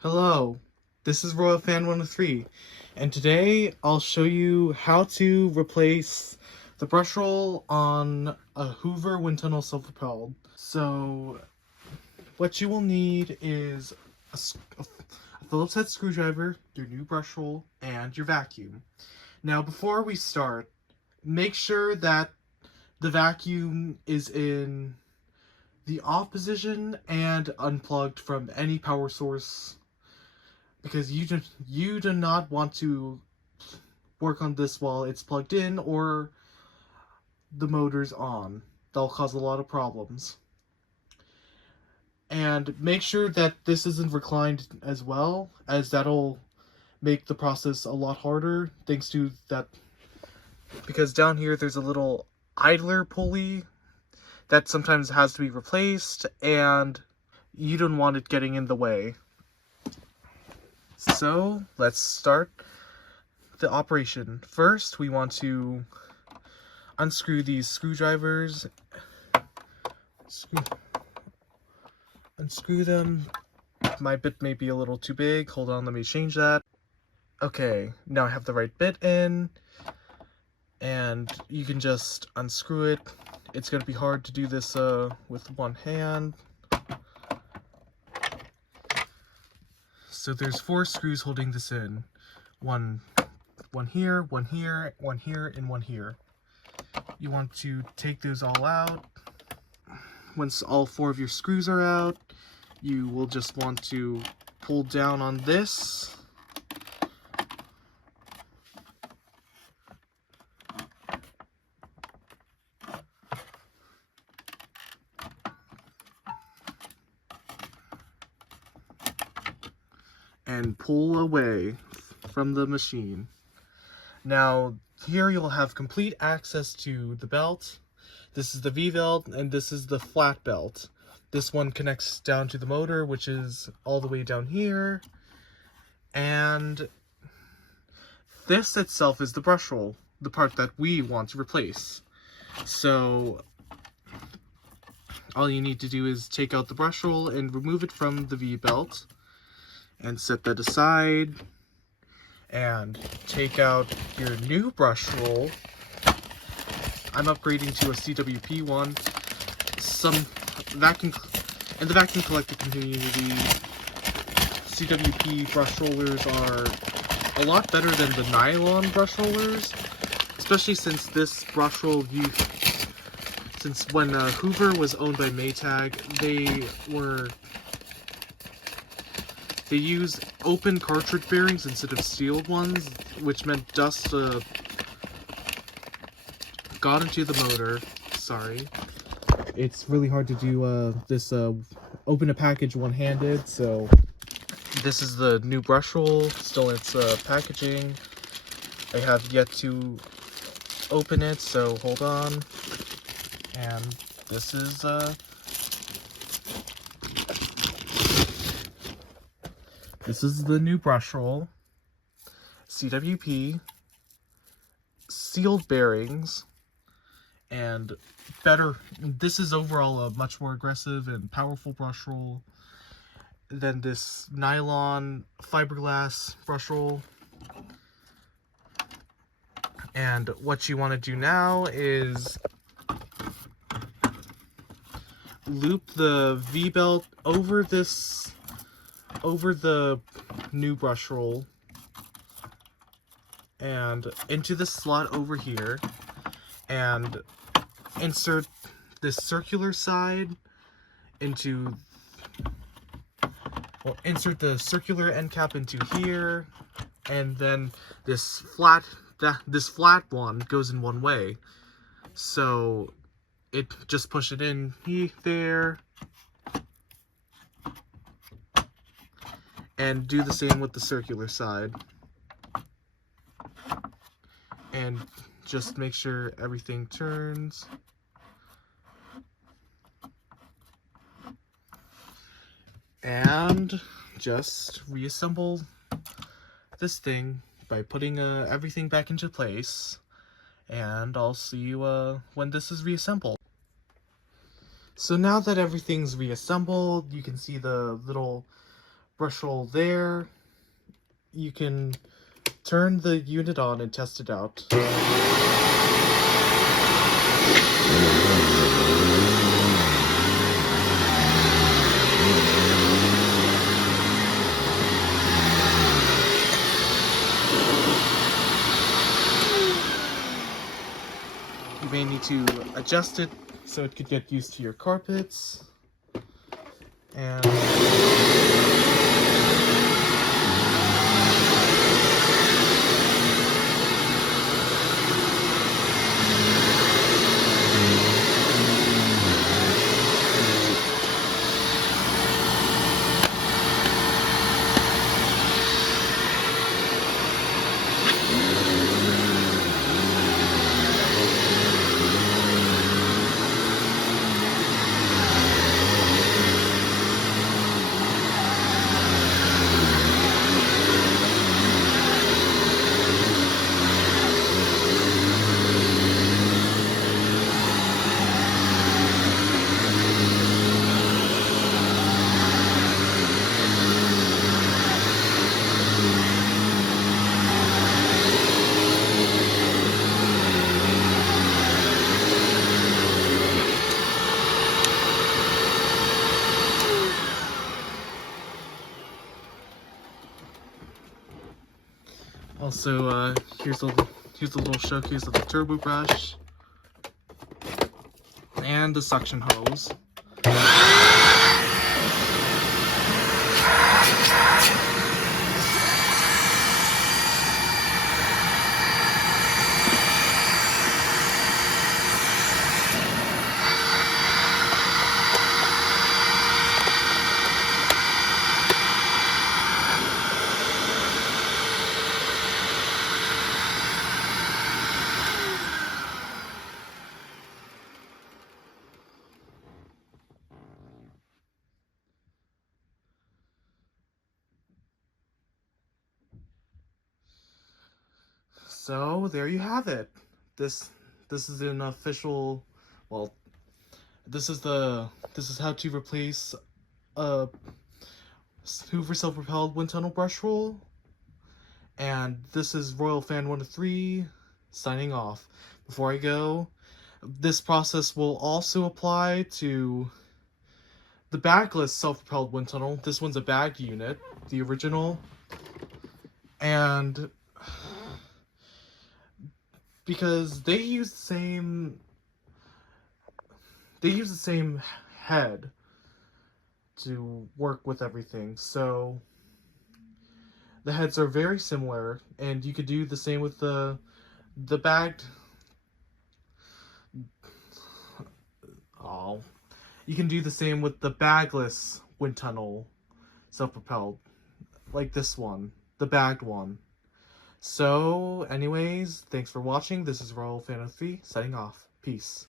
Hello, this is Royal Fan 103, and today I'll show you how to replace the brush roll on a Hoover Windtunnel Self-Propelled. So, what you will need is a Phillips head screwdriver, your new brush roll, and your vacuum. Now, before we start, make sure that the vacuum is in the off position and unplugged from any power source, because you do not want to work on this while it's plugged in or the motor's on. That'll cause a lot of problems. And make sure that this isn't reclined as well, as that'll make the process a lot harder, thanks to that, because down here there's a little idler pulley that sometimes has to be replaced, and you don't want it getting in the way. So let's start the operation. First, we want to unscrew these screwdrivers. Unscrew them. My bit may be a little too big. Hold on, let me change that. Okay, now I have the right bit in, and you can just unscrew it. It's going to be hard to do this with one hand. So there's 4 screws holding this in. One here, one here, one here, and one here. You want to take those all out. Once all 4 of your screws are out, you will just want to pull down on this. And pull away from the machine. Now, here you'll have complete access to the belt. This is the V-belt, and this is the flat belt. This one connects down to the motor, which is all the way down here. And this itself is the brush roll, the part that we want to replace. So, all you need to do is take out the brush roll and remove it from the V-belt, and set that aside, and take out your new brush roll. I'm upgrading to a CWP one. In the vacuum collector community, CWP brush rollers are a lot better than the nylon brush rollers, especially since this brush roll since when Hoover was owned by Maytag, they used open cartridge bearings instead of sealed ones, which meant dust got into the motor. Sorry. It's really hard to do this open a package one-handed, so this is the new brush roll, still in its packaging. I have yet to open it, so hold on. And this is the new brush roll, CWP, sealed bearings, and better. This is overall a much more aggressive and powerful brush roll than this nylon fiberglass brush roll. And what you want to do now is loop the V-belt over the new brush roll and into the slot over here, and insert this circular side insert the circular end cap into here, and then this flat one goes in one way. So just push it in there, and do the same with the circular side. And just make sure everything turns. And just reassemble this thing by putting everything back into place. And I'll see you when this is reassembled. So now that everything's reassembled, you can see the little Brushroll there. You can turn the unit on and test it out. You may need to adjust it so it could get used to your carpets. And also, here's a little showcase of the turbo brush and the suction hose. So there you have it. This is an official, well, this is how to replace a Hoover Self Propelled Windtunnel brush roll. And this is Royal Fan 103 signing off. Before I go, this process will also apply to the bagless Self Propelled Windtunnel. This one's a bagged unit, the original, and because they use the same head to work with everything, so the heads are very similar, and you could do the same with the bagged. Oh, you can do the same with the bagless wind tunnel self-propelled, like this one, the bagged one. So, anyways, thanks for watching. This is Royal Fan 3 signing off. Peace.